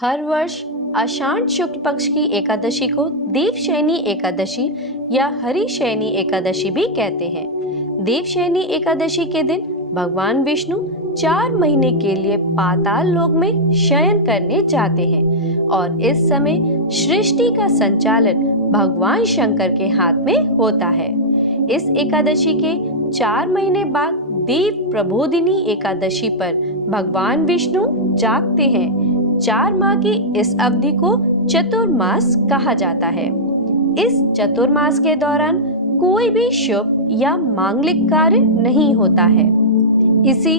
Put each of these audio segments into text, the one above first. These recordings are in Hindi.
हर वर्ष आषाढ़ शुक्ल पक्ष की एकादशी को देवशयनी एकादशी या हरिशयनी एकादशी भी कहते हैं। देवशयनी एकादशी के दिन भगवान विष्णु 4 महीने के लिए पाताल लोक में शयन करने जाते हैं और इस समय सृष्टि का संचालन भगवान शंकर के हाथ में होता है। इस एकादशी के 4 महीने बाद देव प्रबोधिनी एकादशी पर भगवान विष्णु जागते हैं। 4 माह की इस अवधि को चतुर्मास कहा जाता है। इस चतुर्मास के दौरान कोई भी शुभ या मांगलिक कार्य नहीं होता है। इसी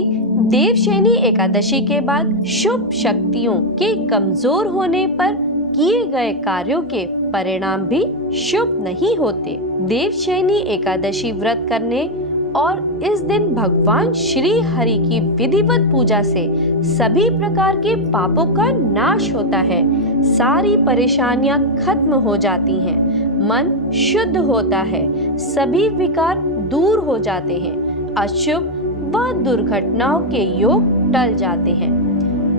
देवशयनी एकादशी के बाद शुभ शक्तियों के कमजोर होने पर किए गए कार्यों के परिणाम भी शुभ नहीं होते। देवशयनी एकादशी व्रत करने और इस दिन भगवान श्री हरि की विधिवत पूजा से सभी प्रकार के पापों का नाश होता है। सारी परेशानियां खत्म हो जाती हैं, मन शुद्ध होता है, सभी विकार दूर हो जाते हैं, अशुभ व दुर्घटनाओं के योग टल जाते हैं।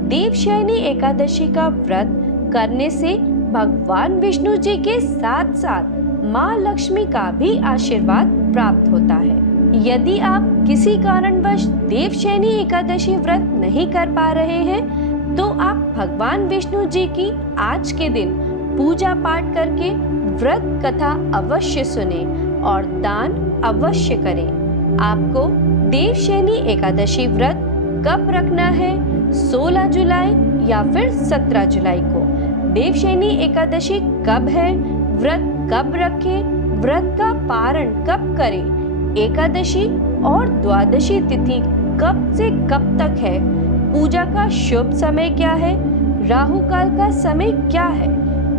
देवशयनी एकादशी का व्रत करने से भगवान विष्णु जी के साथ साथ माँ लक्ष्मी का भी आशीर्वाद प्राप्त होता है। यदि आप किसी कारणवश देवशयनी एकादशी व्रत नहीं कर पा रहे हैं, तो आप भगवान विष्णु जी की आज के दिन पूजा पाठ करके व्रत कथा अवश्य सुने और दान अवश्य करें। आपको देवशयनी एकादशी व्रत कब रखना है? 16 जुलाई या फिर 17 जुलाई को। देवशयनी एकादशी कब है? व्रत कब रखें? व्रत का पारण कब करें? एकादशी और द्वादशी तिथि कब से कब तक है? पूजा का शुभ समय क्या है? राहु काल का समय क्या है?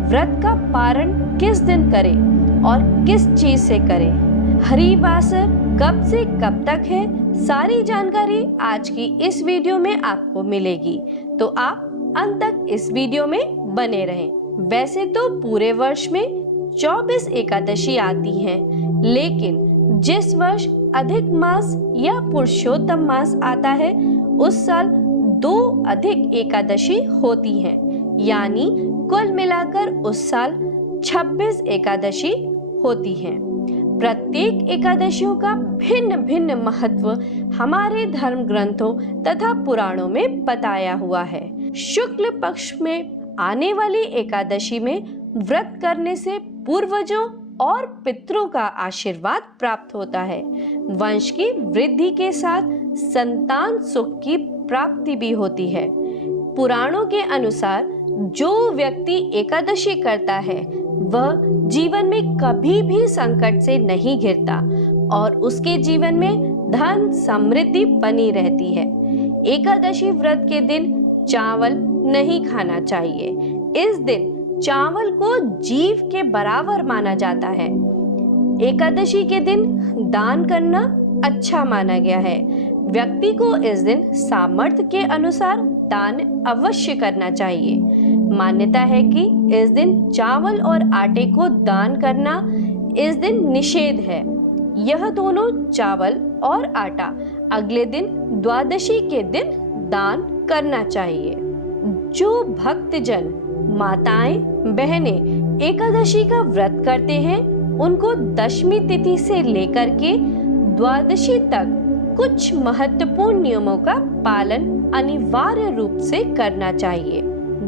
व्रत का पारण किस दिन करें और किस चीज से करें? हरिवासर कब से कब तक है? सारी जानकारी आज की इस वीडियो में आपको मिलेगी, तो आप अंत तक इस वीडियो में बने रहें। वैसे तो पूरे वर्ष में 24 एकादशी आती हैं, लेकिन जिस वर्ष अधिक मास या पुरुषोत्तम मास आता है, उस साल 2 अधिक एकादशी होती हैं, यानी कुल मिलाकर उस साल 26 एकादशी होती हैं। प्रत्येक एकादशियों का भिन्न भिन्न महत्व हमारे धर्म ग्रंथों तथा पुराणों में बताया हुआ है। शुक्ल पक्ष में आने वाली एकादशी में व्रत करने से पूर्वजों और पितरों का आशीर्वाद प्राप्त होता है। वंश की वृद्धि के साथ संतान सुख की प्राप्ति भी होती है। पुराणों के अनुसार जो व्यक्ति एकादशी करता है, वह जीवन में कभी भी संकट से नहीं घिरता और उसके जीवन में धन समृद्धि बनी रहती है। एकादशी व्रत के दिन चावल नहीं खाना चाहिए। इस दिन चावल को जीव के बराबर माना जाता है। एकादशी के दिन दान करना अच्छा माना गया है। व्यक्ति को इस दिन सामर्थ्य के अनुसार दान अवश्य करना चाहिए। मान्यता है कि इस दिन चावल और आटे को दान करना इस दिन निषेध है। यह दोनों चावल और आटा अगले दिन द्वादशी के दिन दान करना चाहिए। जो भक्तजन माताएं बहनें एकादशी का व्रत करते हैं, उनको दशमी तिथि से लेकर के द्वादशी तक कुछ महत्वपूर्ण नियमों का पालन अनिवार्य रूप से करना चाहिए।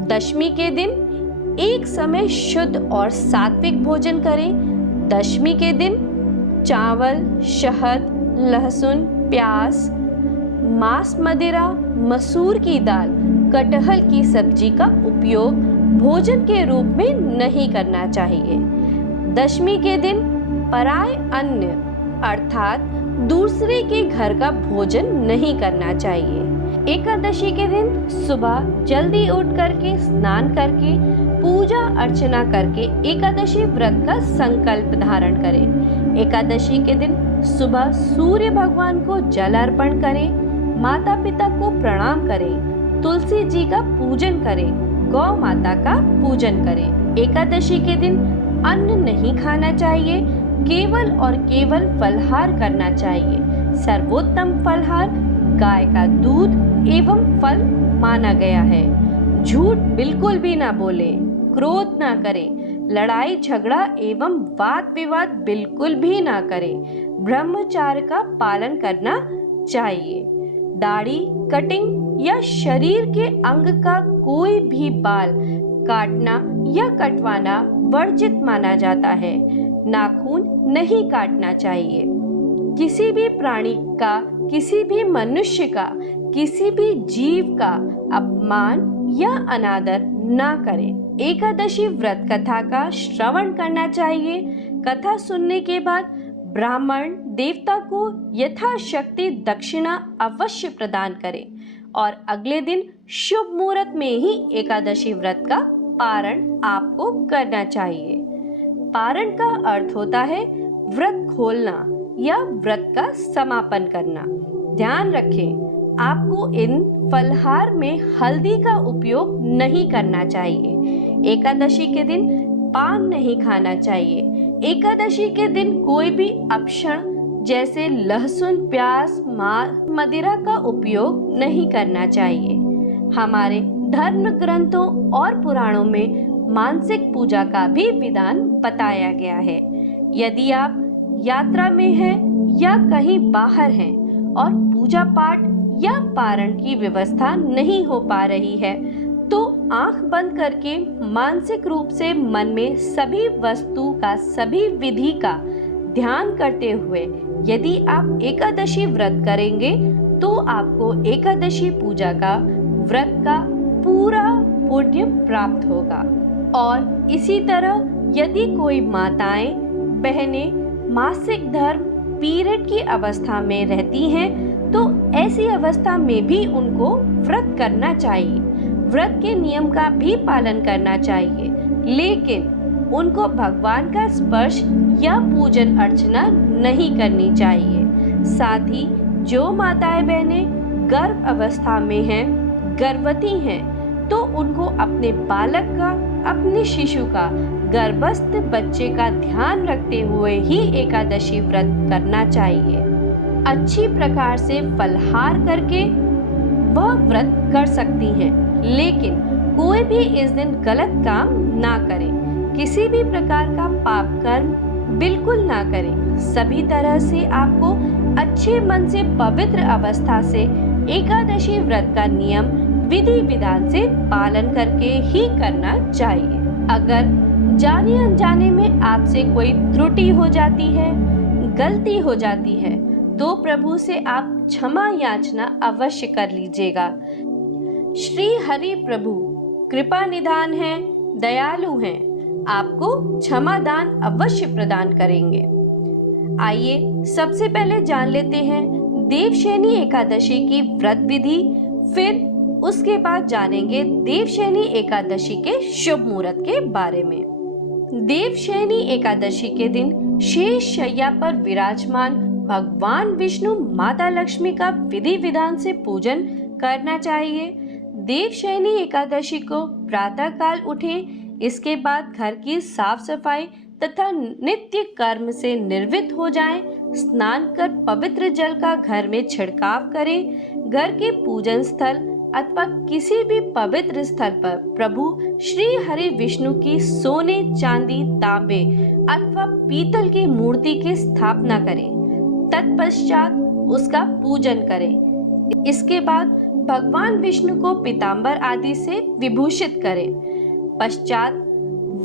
दशमी के दिन एक समय शुद्ध और सात्विक भोजन करें। दशमी के दिन चावल, शहद, लहसुन, प्याज, मांस, मदिरा, मसूर की दाल, कटहल की सब्जी का उपयोग भोजन के रूप में नहीं करना चाहिए। दशमी के दिन पराय अन्न अर्थात दूसरे के घर का भोजन नहीं करना चाहिए। एकादशी के दिन सुबह जल्दी उठ करके स्नान करके पूजा अर्चना करके एकादशी व्रत का संकल्प धारण करें। एकादशी के दिन सुबह सूर्य भगवान को जल अर्पण करें, माता पिता को प्रणाम करें, तुलसी जी का पूजन करें, गौ माता का पूजन करें। एकादशी के दिन अन्न नहीं खाना चाहिए, केवल और केवल फलहार करना चाहिए। सर्वोत्तम फलहार गाय का दूध एवं फल माना गया है। झूठ बिल्कुल भी ना बोले, क्रोध ना करें, लड़ाई झगड़ा एवं वाद विवाद बिल्कुल भी ना करें, ब्रह्मचर्य का पालन करना चाहिए। दाढ़ी कटिंग या शरीर के अंग का कोई भी बाल काटना या कटवाना वर्जित माना जाता है। नाखून नहीं काटना चाहिए। किसी भी प्राणी का, किसी भी मनुष्य का, किसी भी जीव का अपमान या अनादर ना करें। एकादशी व्रत कथा का श्रवण करना चाहिए। कथा सुनने के बाद ब्राह्मण देवता को यथाशक्ति दक्षिणा अवश्य प्रदान करें और अगले दिन शुभ मुहूर्त में ही एकादशी व्रत का पारण आपको करना चाहिए। पारण का अर्थ होता है व्रत खोलना या व्रत का समापन करना। ध्यान रखें, आपको इन फलहार में हल्दी का उपयोग नहीं करना चाहिए। एकादशी के दिन पान नहीं खाना चाहिए। एकादशी के दिन कोई भी अपशण जैसे लहसुन, प्याज, मदिरा का उपयोग नहीं करना चाहिए। हमारे धर्म ग्रंथों और पुराणों में मानसिक पूजा का भी विधान बताया गया है। यदि आप यात्रा में हैं या कहीं बाहर हैं और पूजा पाठ या पारण की व्यवस्था नहीं हो पा रही है, तो आंख बंद करके मानसिक रूप से मन में सभी वस्तु का, सभी विधि का ध्यान करते हुए यदि आप एकादशी व्रत करेंगे तो आपको एकादशी पूजा का, व्रत का पूरा पुण्य प्राप्त होगा। और इसी तरह यदि कोई माताएं, बहनें मासिक धर्म पीरियड की अवस्था में रहती हैं तो ऐसी अवस्था में भी उनको व्रत करना चाहिए। व्रत के नियम का भी पालन करना चाहिए, लेकिन उनको भगवान का स्पर्श या पूजन अर्चना नहीं करनी चाहिए। साथ ही जो माताएं बहनें गर्भ अवस्था में हैं, गर्भवती हैं, तो उनको अपने बालक का, अपने शिशु का, गर्भस्थ बच्चे का ध्यान रखते हुए ही एकादशी व्रत करना चाहिए। अच्छी प्रकार से फलहार करके वह व्रत कर सकती हैं, लेकिन कोई भी इस दिन गलत काम ना करें। किसी भी प्रकार का पाप कर्म बिल्कुल ना करें। सभी तरह से आपको अच्छे मन से पवित्र अवस्था से एकादशी व्रत का नियम विधि विधान से पालन करके ही करना चाहिए। अगर जाने अनजाने में आपसे कोई त्रुटि हो जाती है, गलती हो जाती है, तो प्रभु से आप क्षमा याचना अवश्य कर लीजिएगा। श्री हरि प्रभु कृपा निधान है, दयालु हैं, आपको क्षमा दान अवश्य प्रदान करेंगे। आइए सबसे पहले जान लेते हैं देवशयनी एकादशी की व्रत विधि, फिर उसके बाद जानेंगे देवशयनी एकादशी के शुभ मुहूर्त के बारे में। देवशयनी एकादशी के दिन शेष शैया पर विराजमान भगवान विष्णु, माता लक्ष्मी का विधि विधान से पूजन करना चाहिए। देवशयनी एकादशी को प्रातः काल उठें, इसके बाद घर की साफ सफाई तथा नित्य कर्म से निर्वृत्त हो जाएं, स्नान कर पवित्र जल का घर में छिड़काव करें। घर के पूजन स्थल अथवा किसी भी पवित्र स्थल पर प्रभु श्री हरि विष्णु की सोने, चांदी, तांबे अथवा पीतल की मूर्ति की स्थापना करें। तत्पश्चात उसका पूजन करें। इसके बाद भगवान विष्णु को पीतांबर आदि से विभूषित करें। पश्चात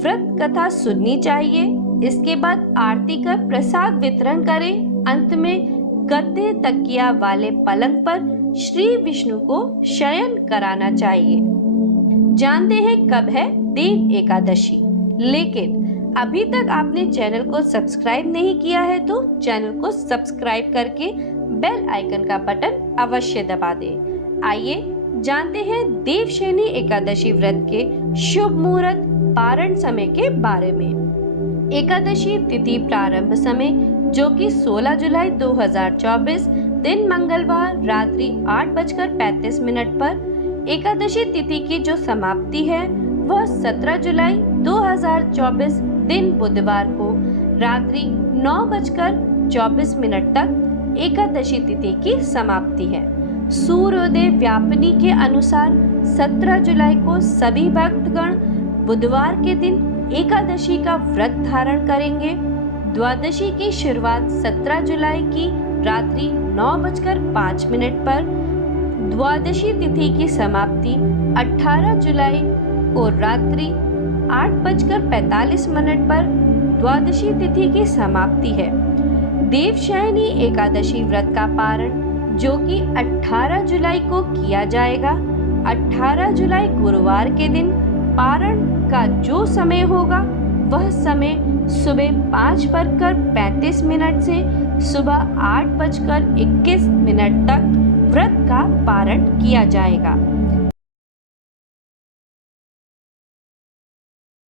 व्रत कथा सुननी चाहिए। इसके बाद आरती कर प्रसाद वितरण करें। अंत में गद्दे तकिया वाले पलंग पर श्री विष्णु को शयन कराना चाहिए। जानते हैं कब है देव एकादशी, लेकिन अभी तक आपने चैनल को सब्सक्राइब नहीं किया है तो चैनल को सब्सक्राइब करके बेल आइकन का बटन अवश्य दबा दें। आइए जानते हैं देवशयनी एकादशी व्रत के शुभ मुहूर्त, पारण समय के बारे में। एकादशी तिथि प्रारंभ समय जो कि 16 जुलाई 2024 दिन मंगलवार रात्रि 8:35 पर। एकादशी तिथि की जो समाप्ति है वह 17 जुलाई 2024 दिन बुधवार को रात्रि 9:24 तक एकादशी तिथि की समाप्ति है। सूर्योदय व्यापनी के अनुसार 17 जुलाई को सभी भक्तगण बुधवार के दिन एकादशी का व्रत धारण करेंगे। द्वादशी की शुरुआत 17 जुलाई की रात्रि 9:05 पर, द्वादशी तिथि की समाप्ति 18 जुलाई को रात्रि 8:45 पर द्वादशी तिथि की समाप्ति है। देवशयनी एकादशी व्रत का पारण जो कि 18 जुलाई को किया जाएगा। 18 जुलाई गुरुवार के दिन पारण का जो समय होगा वह समय सुबह 5:35 से सुबह 8:21 तक व्रत का पारण किया जाएगा।